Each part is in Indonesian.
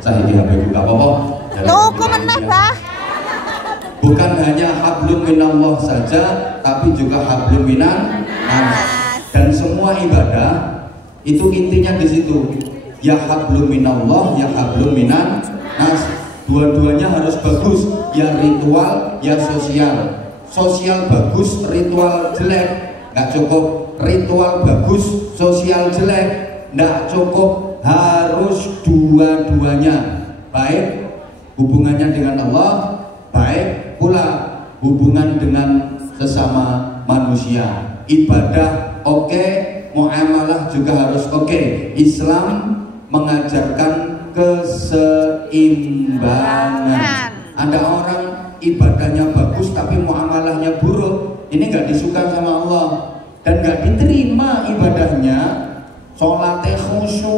Saya di HP juga apa-apa. Loh, kok meneh, Bah? Bukan hanya hablum minallah saja, tapi juga hablum minan nas. Dan semua ibadah itu intinya di situ. Ya hablum minallah, ya hablum minan nas. Dua-duanya harus bagus, ya ritual, ya sosial. Sosial bagus, ritual jelek, nggak cukup. Ritual bagus, sosial jelek, nggak cukup. Harus dua-duanya. Baik hubungannya dengan Allah, baik pula hubungan dengan sesama manusia. Ibadah oke, muamalah juga harus oke. Islam mengajarkan keseimbangan. Ada orang ibadahnya bagus tapi muamalahnya buruk, ini nggak disuka sama Allah dan nggak diterima ibadahnya. Sholatnya khusyuk,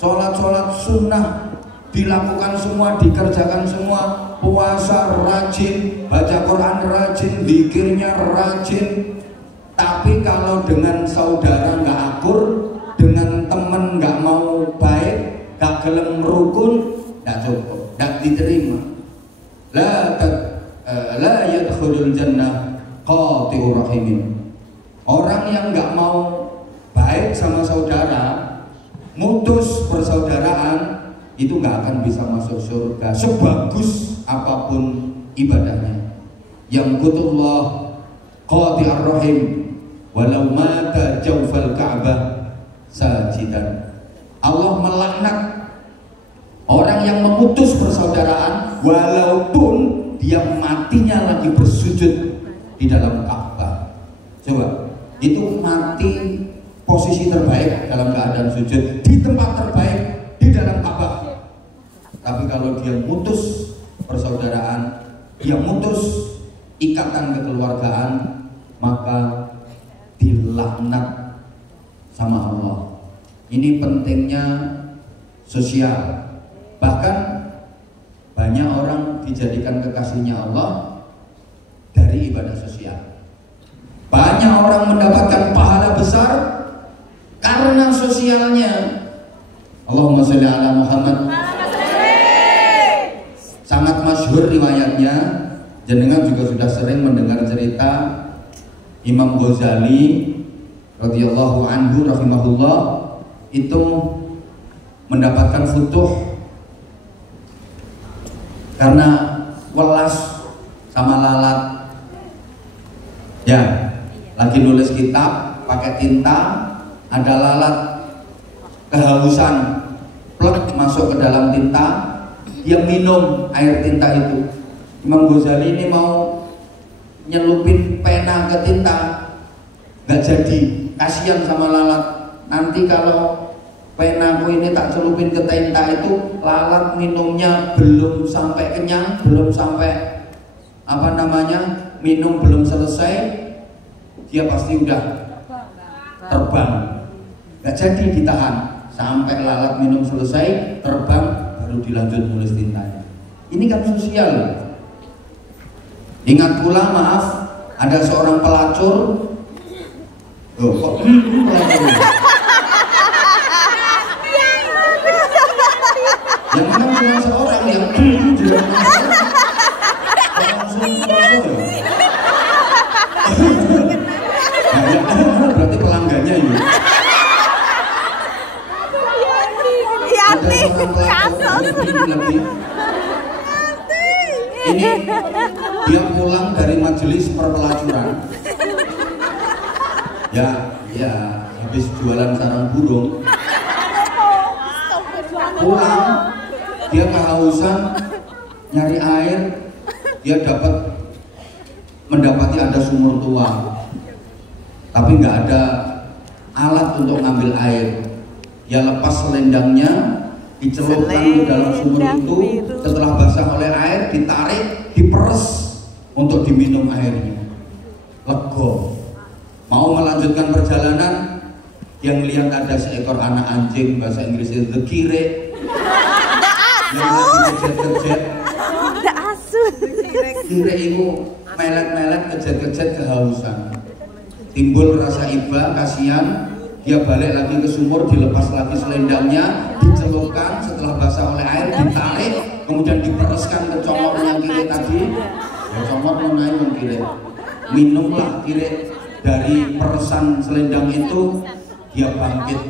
sholat sunnah dilakukan semua, dikerjakan semua, puasa rajin, baca Quran rajin, zikirnya rajin, tapi kalau dengan saudara nggak akur, dengan teman nggak mau baik, nggak gelem rukun, nggak cukup, nggak diterima. La yadkhulul jannah qati'ur rahimin. Orang yang nggak mau baik sama saudara, mutus persaudaraan, itu nggak akan bisa masuk surga sebagus apapun ibadahnya. Yang kutullah qati'ur rahim walau mata jawfal ka'bah sajidan. Allah melaknat orang yang memutus persaudaraan walaupun dia matinya lagi bersujud di dalam Ka'bah. Coba, itu mati posisi terbaik dalam keadaan sujud di tempat terbaik di dalam Ka'bah. Tapi kalau dia mutus persaudaraan, dia mutus ikatan kekeluargaan, maka dilaknat sama Allah. Ini pentingnya sosial. Bahkan banyak orang dijadikan kekasihnya Allah dari ibadah sosial. Banyak orang mendapatkan pahala besar karena sosialnya. Allahumma sholli ala Muhammad. Sangat masyhur riwayatnya, jenengan juga sudah sering mendengar cerita Imam Ghazali radhiyallahu anhu rahimahullah itu mendapatkan futuh karena welas sama lalat. Ya, lagi nulis kitab pakai tinta, ada lalat kehausan, plek masuk ke dalam tinta, dia minum air tinta itu. Imam Ghazali ini mau nyelupin pena ke tinta, nggak jadi, kasihan sama lalat. Nanti kalau penaku ini tak celupin ke tinta itu, lalat minumnya belum sampai kenyang, belum sampai minum belum selesai, dia pasti udah terbang. Nggak jadi ditahan sampai lalat minum selesai, terbang, baru dilanjut nulis tintanya. Ini kan sosial. Ingat pula, maaf, ada seorang pelacur. Loh, kok pelacur? Yang mana cuma seorang yang juga berarti pelanggannya ini. Yati, kasus. Ini dia pulang dari majelis perpelacuran. Ya, habis jualan sarang burung. Pulang, dia kehausan, nyari air, dia mendapati ada sumur tua, tapi nggak ada alat untuk ngambil air. Dia lepas selendangnya, dicelupkan ke dalam sumur itu, setelah basah oleh air, ditarik, diperes untuk diminum airnya. Lego. Mau melanjutkan perjalanan, dia melihat ada seekor anak anjing, bahasa Inggrisnya the kire, yang lagi kejet-kejet. Kire itu melet-melet, kejet-kejet kehausan. Timbul rasa iba, kasihan. Dia balik lagi ke sumur, dilepas lagi selendangnya, dicelupkan, setelah basah oleh air ditarik, kemudian dipereskan ke congoknya kiri tadi. Ya congok mengenai yang kiri. Minumlah kiri dari peresan selendang itu, dia bangkit,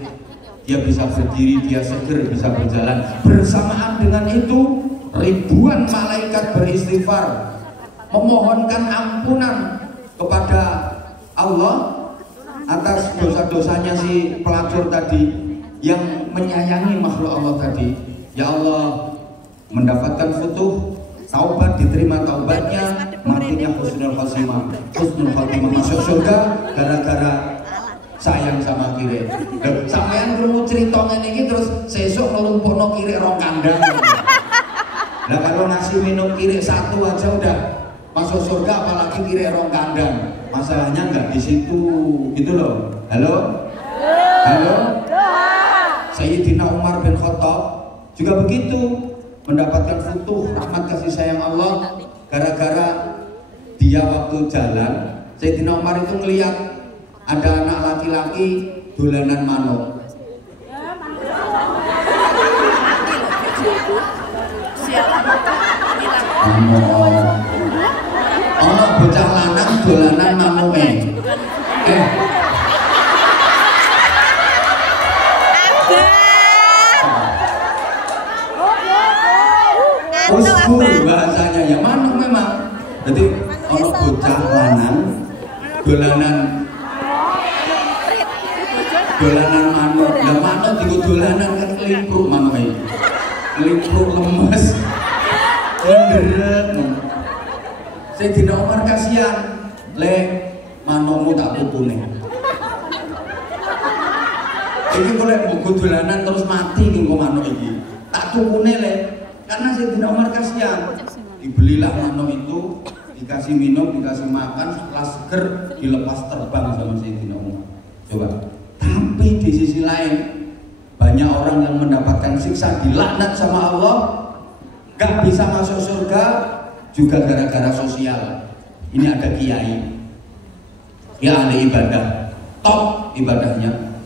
dia bisa berdiri, dia seger, bisa berjalan. Bersamaan dengan itu ribuan malaikat beristighfar, memohonkan ampunan kepada Allah atas dosa-dosanya si pelacur tadi yang menyayangi makhluk Allah tadi. Ya Allah, mendapatkan futuh, taubat, diterima taubatnya, matinya husnul khotimah. Husnul khotimah masuk surga gara-gara sayang sama kiri. Sampean krungu cerita ngene iki terus sesuk ngelumpukno kiri rong kandang. Lah kalau ngasih minum kiri satu aja udah masuk surga, apalagi kiri rong kandang. Masalahnya nggak di situ, gitu loh. Halo? Halo? Sayyidina Umar bin Khattab juga begitu, mendapatkan futuh rahmat kasih sayang Allah gara-gara dia waktu jalan. Sayyidina Umar itu ngelihat ada anak laki-laki dolanan manuk. Ono bocah lanang dolanan manuke. Uskur bahasanya ya manuk memang. Jadi ono bocah lanang dolanan manuk. Lah manuk digo dolanan kan klimpruk manuke. Klimpruk lemes. Nderet. Sayyidina Umar kasihan, le manukmu tak tukune. Iki boleh buku dolanan terus mati ning manuk iki. Tak tukune le. Karena Sayyidina Umar kasihan. Dibelilah manuk itu, dikasih minum, dikasih makan, setelah seger dilepas terbang sama Sayyidina Umar. Coba. Tapi di sisi lain banyak orang yang mendapatkan siksa, dilaknat sama Allah, gak bisa masuk surga juga gara-gara sosial. Ini ada kiai ya ahli ibadah, top ibadahnya,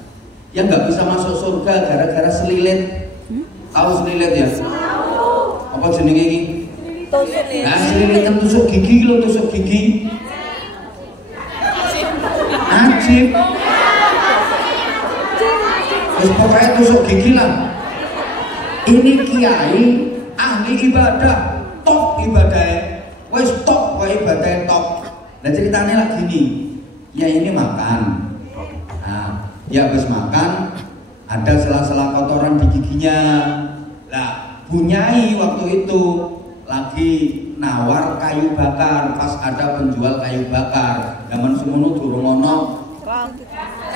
yang gak bisa masuk surga gara-gara selilit. Tahu selilit ya? Apa jenenge ini? Nah, selilit kan tusuk gigi lo, tusuk gigi. Ajib. Terus pokoknya tusuk gigi lah. Ini kiai ahli ibadah, top ibadahnya, wes top, wah ibadahnya top. Dan ceritanya lagi gini, ya ini makan, nah, ya habis makan, ada sela-sela kotoran di giginya. Lah, bunyai waktu itu lagi nawar kayu bakar, pas ada penjual kayu bakar. Zaman semono durung ono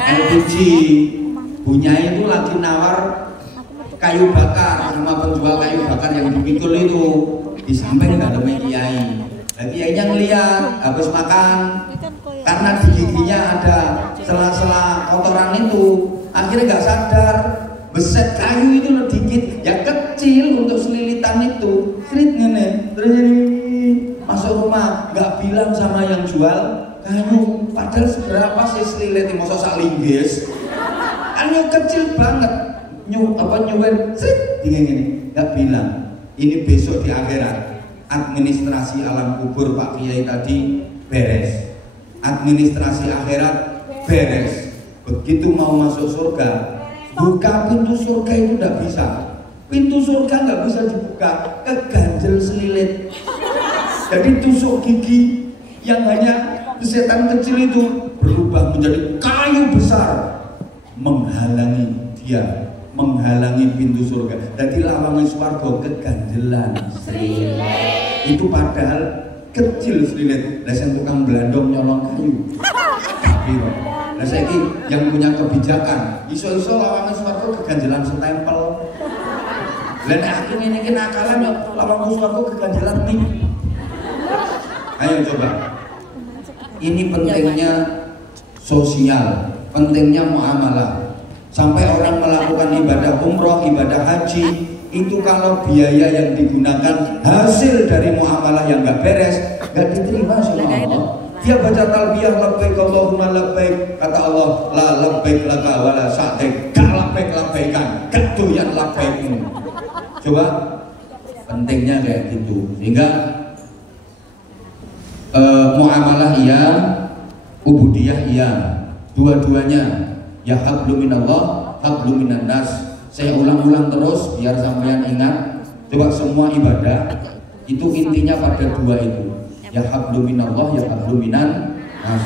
LPG, bunyai itu lagi nawar kayu bakar sama penjual kayu bakar yang dipikul itu. Di samping nggak ada kiai. Nah, kiainya ngeliat habis makan, karena di giginya ada sela-sela kotoran itu, akhirnya nggak sadar beset kayu itu loh dikit, ya kecil untuk selilitan itu, selit ngene, terus masuk rumah nggak bilang sama yang jual kayu, padahal seberapa sih selilit, masa sak linggis, kan kecil banget. Nyuwen sih gini nggak bilang. Ini besok di akhirat administrasi alam kubur Pak Kiai tadi beres, administrasi akhirat beres. Begitu mau masuk surga, buka pintu surga itu nggak bisa. Pintu surga nggak bisa dibuka, keganjel selilit. Jadi tusuk gigi yang hanya setan kecil itu berubah menjadi kayu besar menghalangi dia, menghalangi pintu surga. Jadi lawangan swarga keganjelan selilit. Itu padahal kecil selilit. Lah sing tukang blandong nyolong kayu. Nah saiki yang punya kebijakan, iso-iso lawangan swarga keganjelan setempel. Lah nek aku ngene iki nakalan yo lawangan swarga keganjelan mik. Ayo coba. Ini pentingnya sosial, pentingnya muamalah. Sampai orang melakukan ibadah umroh, ibadah haji, itu kalau biaya yang digunakan hasil dari muamalah yang gak beres, gak diterima sama Allah. Dia baca talbiyah labbaik Allahumma labbaik, kata Allah la labbaik laka wala sa'dik, gak labbaik labbaikan, gak doyan baikmu. Coba pentingnya kayak gitu. Sehingga muamalah iya, ubudiyah iya, dua-duanya ya hablum minallah, hablum minan nas. Saya ulang-ulang terus biar sampean ingat. Coba semua ibadah itu intinya pada dua itu. Ya hablum minallah, ya hablum minan nas.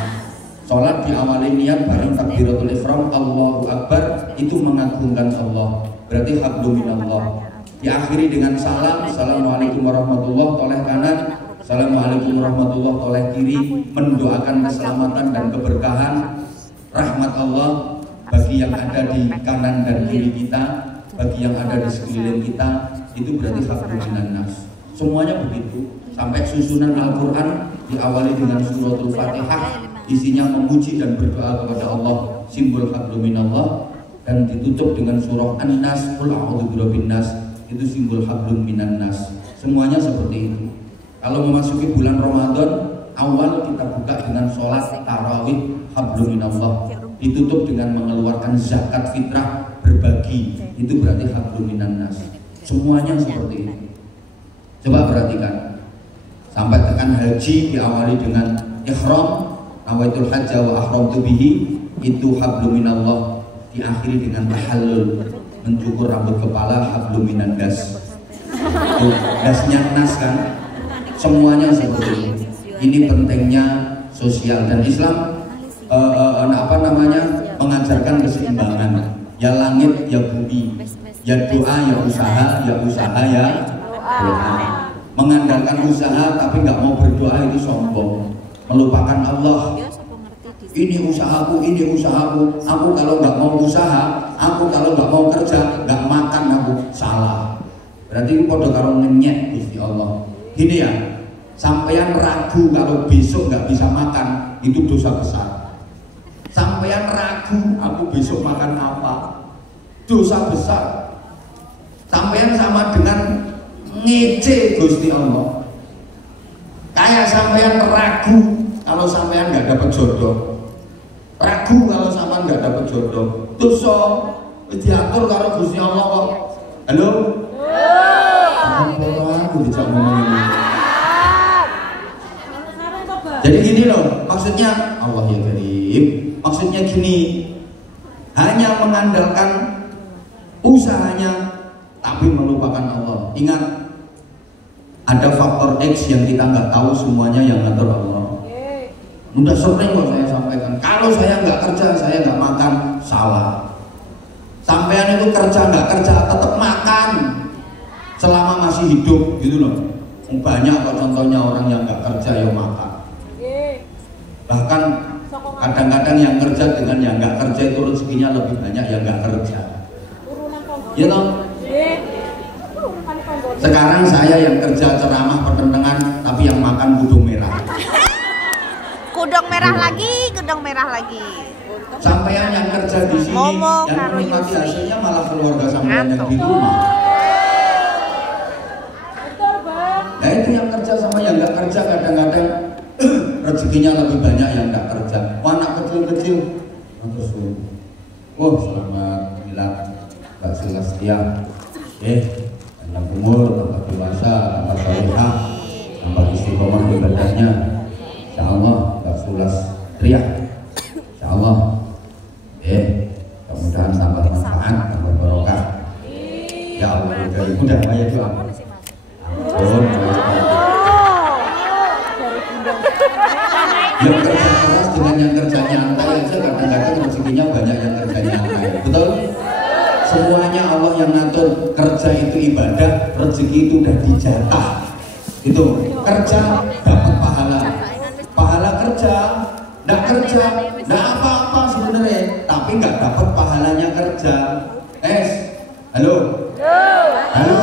Sholat diawali niat bareng takbiratul ihram, Allahu Akbar, itu mengagungkan Allah. Berarti hablum minallah. Diakhiri dengan salam, assalamualaikum warahmatullahi, toleh kanan, assalamualaikum warahmatullahi, toleh kiri, mendoakan keselamatan dan keberkahan rahmat Allah bagi yang ada di kanan dan kiri kita, bagi yang ada di sekeliling kita. Itu berarti hablum minan nas. Semuanya begitu. Sampai susunan Al-Quran diawali dengan suratul Fatihah, isinya memuji dan berdoa kepada Allah, simbol hablum minallah, dan ditutup dengan surah An-Nas, qul a'udzu birabbin nas, itu simbol hablum minan nas. Semuanya seperti itu. Kalau memasuki bulan Ramadan, awal kita buka dengan sholat tarawih hablum minallah, ditutup dengan mengeluarkan zakat fitrah, berbagi, itu berarti hablum minan nas. Semuanya seperti itu. Coba perhatikan, sampai tekan haji diawali dengan ihram, nawaitul hajja wa ahramtu bihi, itu hablum minallah. Diakhiri dengan tahallul, mencukur rambut kepala, hablum minan das. Itu dasnya nas kan. Semuanya seperti itu. Ini pentingnya sosial, dan Islam mengajarkan keseimbangan. Ya langit, ya bumi, ya doa, ya usaha, ya usaha, ya doa. Mengandalkan usaha tapi nggak mau berdoa itu sombong, melupakan Allah. Ini usahaku, ini usahaku. Aku kalau nggak mau usaha, aku kalau nggak mau kerja, nggak makan aku. Salah. Berarti podo karo ngenyek Gusti Allah. Gini ya, sampeyan ragu kalau besok nggak bisa makan, itu dosa besar. Sampeyan ragu aku besok makan apa, dosa besar. Sampeyan sama dengan ngece Gusti Allah. Kayak sampeyan ragu kalau sampeyan nggak dapat jodoh, ragu kalau sampeyan nggak dapat jodoh, dosa diatur karo Gusti Allah kok. Halo? Aku bisa ngomong ini. Jadi gini loh, maksudnya Allah ya Karim. Maksudnya gini, hanya mengandalkan usahanya tapi melupakan Allah. Ingat, ada faktor X yang kita nggak tahu, semuanya yang ngatur Allah. Udah sering kok saya sampaikan, kalau saya nggak kerja, saya nggak makan. Salah. Sampean itu kerja nggak kerja tetap makan selama masih hidup, gitu loh. Banyak kok contohnya orang yang nggak kerja ya makan. Bahkan kadang-kadang yang kerja dengan yang nggak kerja itu rezekinya lebih banyak yang nggak kerja. Ya toh? Sekarang saya yang kerja ceramah pertentangan, tapi yang makan kudung merah. Kudung merah lagi, kudung merah lagi. Sampean yang kerja di sini, yang menikmati hasilnya malah keluarga sampean yang di rumah. Nah itu yang kerja sama yang nggak kerja kadang-kadang rezekinya lebih banyak yang nggak kerja. Anak kecil-kecil, terus, wah selamat milad Mbak Celestia. Panjang umur, tambah dewasa, tambah salehah, tambah istiqomah ibadahnya. Insya Allah Mbak Celestia, Insya Allah. Mudah-mudahan tambah manfaat, tambah barokah. Ya Allah, dari mudah aja doa. Yang kerja keras dengan yang kerja nyantai aja kadang-kadang rezekinya banyak yang kerja nyantai. Betul? Semuanya Allah yang ngatur. Kerja itu ibadah, rezeki itu udah dijatah. Itu kerja dapat pahala. Pahala kerja, nggak kerja, nggak apa-apa sebenarnya, tapi nggak dapat pahalanya kerja. Halo? Halo?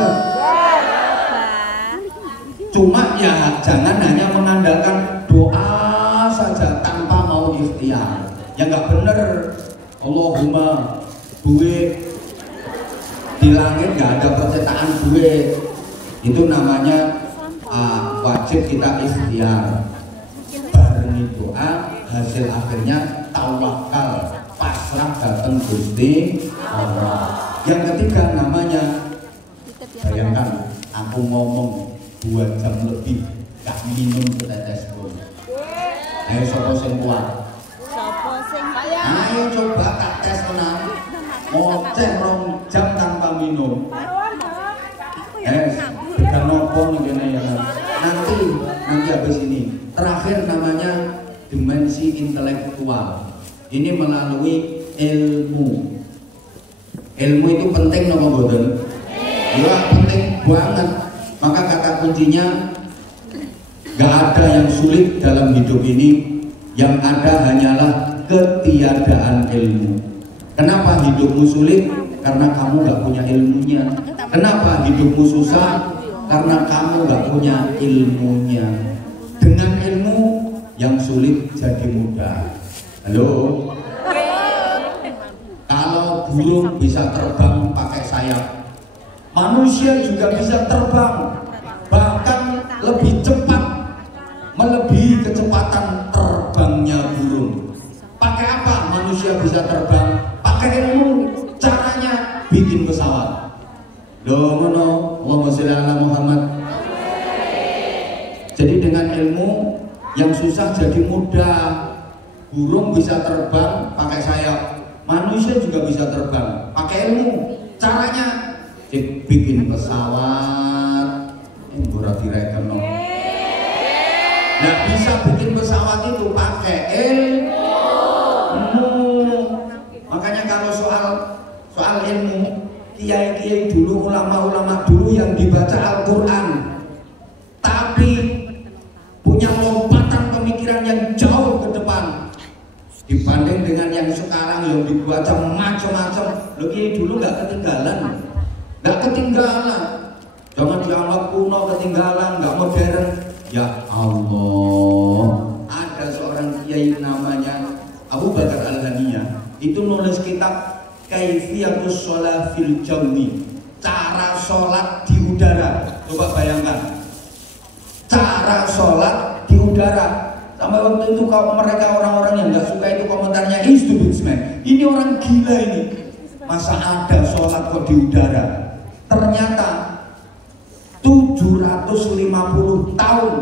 Cuma ya jangan hanya mengandalkan doa saja tanpa mau ikhtiar. Ya nggak bener. Allahumma duit di langit nggak ada percetakan duit. Itu namanya wajib kita ikhtiar. Barengi doa, hasil akhirnya tawakal, pasrah datang Gusti Allah. Yang ketiga namanya, bayangkan aku ngomong 2 jam lebih gak minum setetes pun. Ayo sopo sing kuat? Ayo coba tak tes tenang. Ngoceh 2 jam tanpa minum. Bukan ngopong nih ya. Nanti habis ini. Terakhir namanya dimensi intelektual. Ini melalui ilmu. Ilmu itu penting nopo mboten? Ya penting banget. Maka kata kuncinya, gak ada yang sulit dalam hidup ini. Yang ada hanyalah ketiadaan ilmu. Kenapa hidupmu sulit? Karena kamu gak punya ilmunya. Kenapa hidupmu susah? Karena kamu gak punya ilmunya. Dengan ilmu yang sulit jadi mudah. Halo? Kalau burung bisa terbang pakai sayap, manusia juga bisa terbang, bahkan lebih cepat, melebihi kecepatan terbangnya burung. Pakai apa manusia bisa terbang? Pakai ilmu. Caranya bikin pesawat. Loh, ngono, Allahumma sholli ala Muhammad. Jadi dengan ilmu yang susah jadi mudah. Burung bisa terbang pakai sayap, manusia juga bisa terbang pakai ilmu. Caranya bikin pesawat. Ora direken no. Nah, bisa bikin pesawat itu pakai ilmu. Makanya kalau soal ilmu, kiai-kiai dulu, ulama-ulama dulu yang dibaca Al-Quran tapi punya lompatan pemikiran yang jauh ke depan dibanding dengan yang sekarang yang dibaca macam-macam. Loh, kiai dulu nggak ketinggalan. Jangan dianggap kuno, ketinggalan, nggak modern. Ya Allah, ada seorang kiai namanya Abu Bakar Al-Haniyah, itu nulis kitab Kaifiyatus Shalah fil Jawi, cara sholat di udara. Coba bayangkan, cara sholat di udara. Sampai waktu itu kalau mereka orang-orang yang nggak suka itu komentarnya, ini orang gila ini, masa ada sholat kok di udara. Ternyata 750 tahun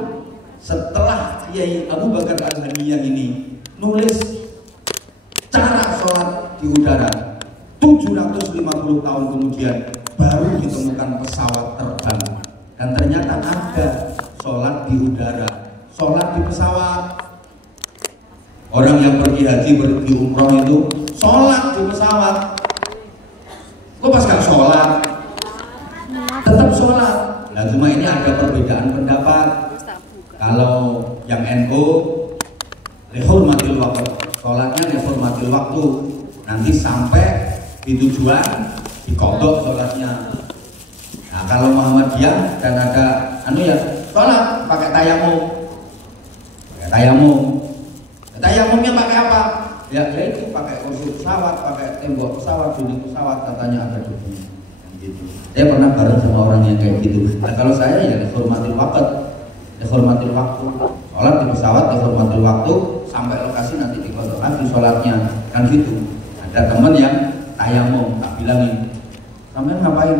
setelah Kiai Abu Bakar Al-Haniyah ini nulis cara sholat di udara, 750 tahun kemudian baru ditemukan pesawat terbang. Dan ternyata ada sholat di udara, sholat di pesawat. Orang yang pergi haji, pergi umroh itu sholat di pesawat. Kok pas gak sholat? Tetap sholat. Nah, cuma ini ada perbedaan pendapat. Kalau yang NU dihormatil waktu, sholatnya dihormatil waktu. Nanti sampai di tujuan dikodok sholatnya. Nah, kalau Muhammadiyah dan ada sholat pakai tayamum. Tayamumnya pakai apa? Ya itu pakai kursi pesawat, pakai tembok pesawat, dinding pesawat, katanya ada debunya. Gitu. Saya pernah bareng sama orang yang kayak gitu. Nah, kalau saya ya dihormatil waktu. Sholat di pesawat dihormatil waktu, sampai lokasi nanti dikodok lagi sholatnya. Kan gitu. Ada teman yang tayamum, tak bilangin, sampai ngapain?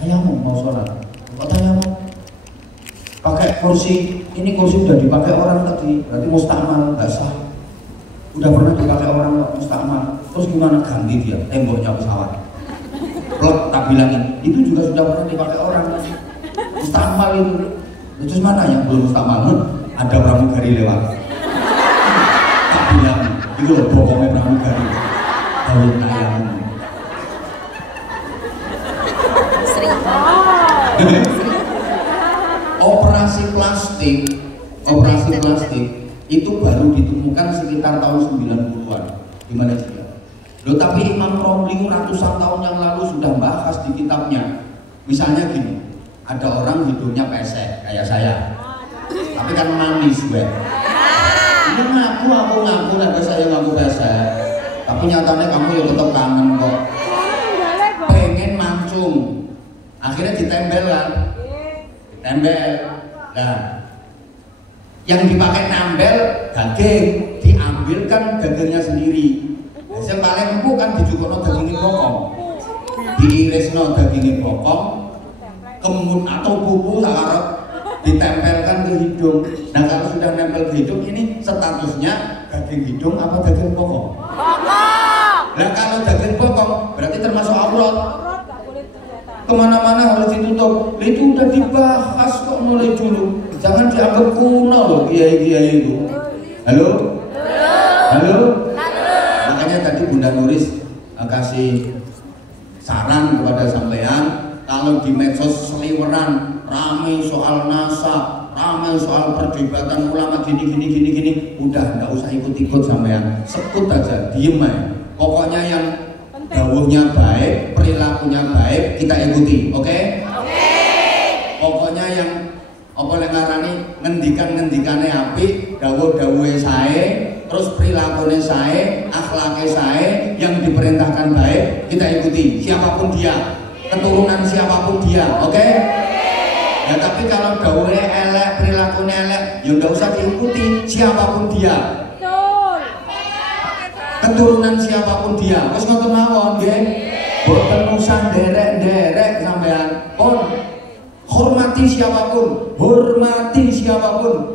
Tayamum mau sholat. Kok tayamum? Pakai kursi, ini kursi udah dipakai orang tadi, berarti mustakmal, nggak sah. Udah pernah dipakai orang kok mustakmal, terus gimana ganti dia temboknya pesawat? Plot, tak bilangin, itu juga sudah pernah dipakai orang mustakmal itu. Terus mana yang belum mustakmal? Ada pramugari lewat. Tak bilangin, itu loh bokongnya pramugari. Tahun tayamum. Operasi plastik itu baru ditemukan sekitar tahun 90-an di Malaysia. Loh, tapi Imam Romli ratusan tahun yang lalu sudah bahas di kitabnya. Misalnya gini, ada orang hidungnya pesek kayak saya, tapi kan manis gue. Ini aku ngaku nanti saya ngaku pesek, tapi nyatanya kamu ya tetap kangen kok. Pengen mancung, akhirnya ditempel kan, Nah, yang dipakai nambel daging, diambilkan dagingnya sendiri. Yang paling empuk kan dijukukno dagingin bokong, diirisno dagingnya bokong, kemud atau pupu harap ditempelkan ke hidung. Nah kalau sudah nempel ke hidung ini statusnya daging hidung apa daging bokong? Bokong. Nah kalau daging bokong berarti termasuk aurat. Kemana-mana harus ditutup. Itu udah dibahas kok mulai dulu. Jangan dianggap kuno loh kiai-kiai itu. Halo? Halo? Makanya tadi Bunda Nuris kasih saran kepada sampean, kalau di medsos seliweran ramai soal NASA, ramai soal perdebatan ulama gini, udah nggak usah ikut-ikut sampean, sekut aja, diem aja. Pokoknya yang dawuhnya baik, perilakunya baik, kita ikuti, oke? Pokoknya yang apa yang ngarani ngendikan-ngendikane apik, dawuh-dawuhe sae, terus perilakunya sae, akhlaknya sae, yang diperintahkan baik, kita ikuti, siapapun dia, keturunan siapapun dia, oke? Ya tapi kalau dawuhnya elek, perilakunya elek, ya nggak usah diikuti, siapapun dia. Keturunan siapapun dia, terus ngoten mawon nggih. Boten usah derek-derek sampean. Pun hormati siapapun,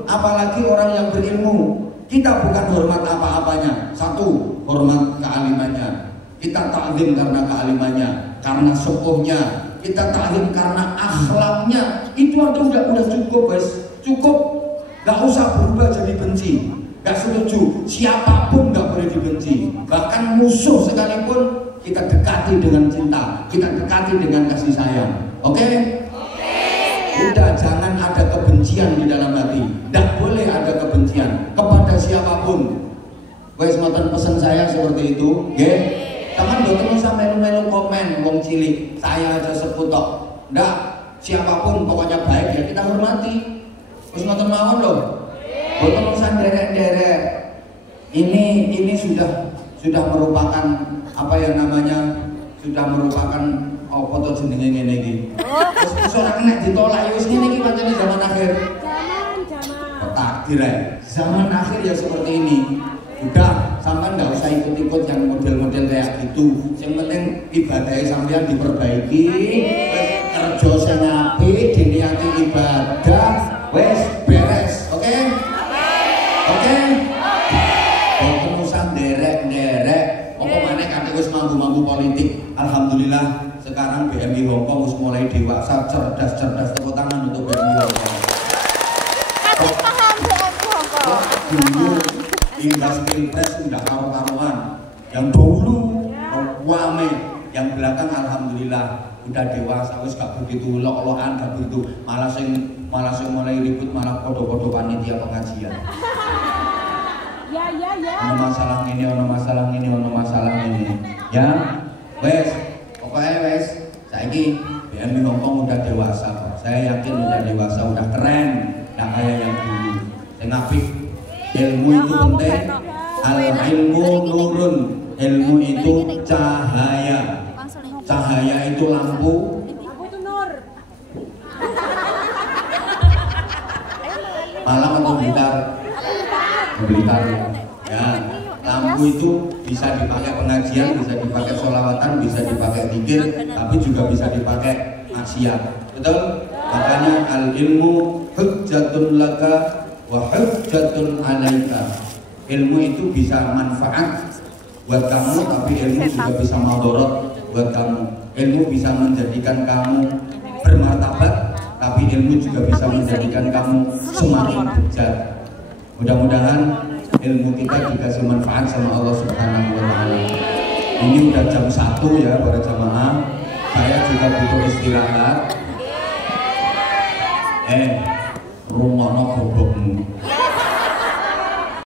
apalagi orang yang berilmu. Kita bukan hormat apa-apanya. Satu, hormat kealimannya. Kita takzim karena kealimannya, karena sepuhnya. Kita takzim karena akhlaknya. Itu aja udah cukup, guys. Cukup. Gak usah berubah jadi benci. Gak setuju, siapapun gak boleh dibenci. Bahkan musuh sekalipun kita dekati dengan cinta, kita dekati dengan kasih sayang. Oke? Udah, jangan ada kebencian di dalam hati. Gak boleh ada kebencian kepada siapapun. Wes ngoten pesan saya seperti itu, nggih. Teman boten usah melu-melu komen wong cilik, saya aja seputok. Ndak, siapapun pokoknya baik ya kita hormati. Wes ngoten mawon lho. Boten usah derek-derek. Ini sudah merupakan apa yang namanya, sudah merupakan apa to jenenge ngene iki. Wis ora kena ditolak wis ngene iki pancen zaman akhir. Zaman. Takdir zaman akhir ya seperti ini. Udah, sampean nggak usah ikut-ikut yang model-model kayak gitu. Yang penting ibadahnya sampean diperbaiki, kerja sing apik, diniati ibadah, wes beres, oke? Oke? Boten usah derek-derek. Apa maneh kate wis mampu-mampu politik. Alhamdulillah sekarang BMI Hongkong wis mulai dewasa, cerdas tepuk tangan untuk BMI Hongkong. Kasih paham BMI Hongkong. Dulu imbas pilpres udah karuan. Yang dulu wame, yang belakang alhamdulillah udah dewasa, wis gak begitu lok-lokan, gak begitu malah sing mulai ribut, malah podo-podo panitia pengajian. Ya. Ono masalah ini. Ya, wes, pokoknya wes, saiki BMI Hongkong udah dewasa kok. Saya yakin udah dewasa, udah keren, nggak kayak yang dulu. Sing apik, ilmu itu penting. Al ilmu nurun, ilmu itu cahaya. Cahaya itu lampu. Itu nur. Malam atau blitar. Ya, lampu itu bisa dipakai pengajian, bisa dipakai sholawatan, bisa dipakai zikir, tapi juga bisa dipakai maksiat. Betul? Makanya al ilmu hujjatun laka wa hujjatun alaika. Ilmu itu bisa manfaat buat kamu, tapi ilmu juga bisa madharat buat kamu. Ilmu bisa menjadikan kamu bermartabat, tapi ilmu juga bisa menjadikan kamu semakin bejat. Mudah-mudahan ilmu kita dikasih manfaat sama Allah Subhanahu wa Ta'ala. Ini udah jam 1 ya para jamaah. Saya juga butuh istirahat. Rumono gobokmu.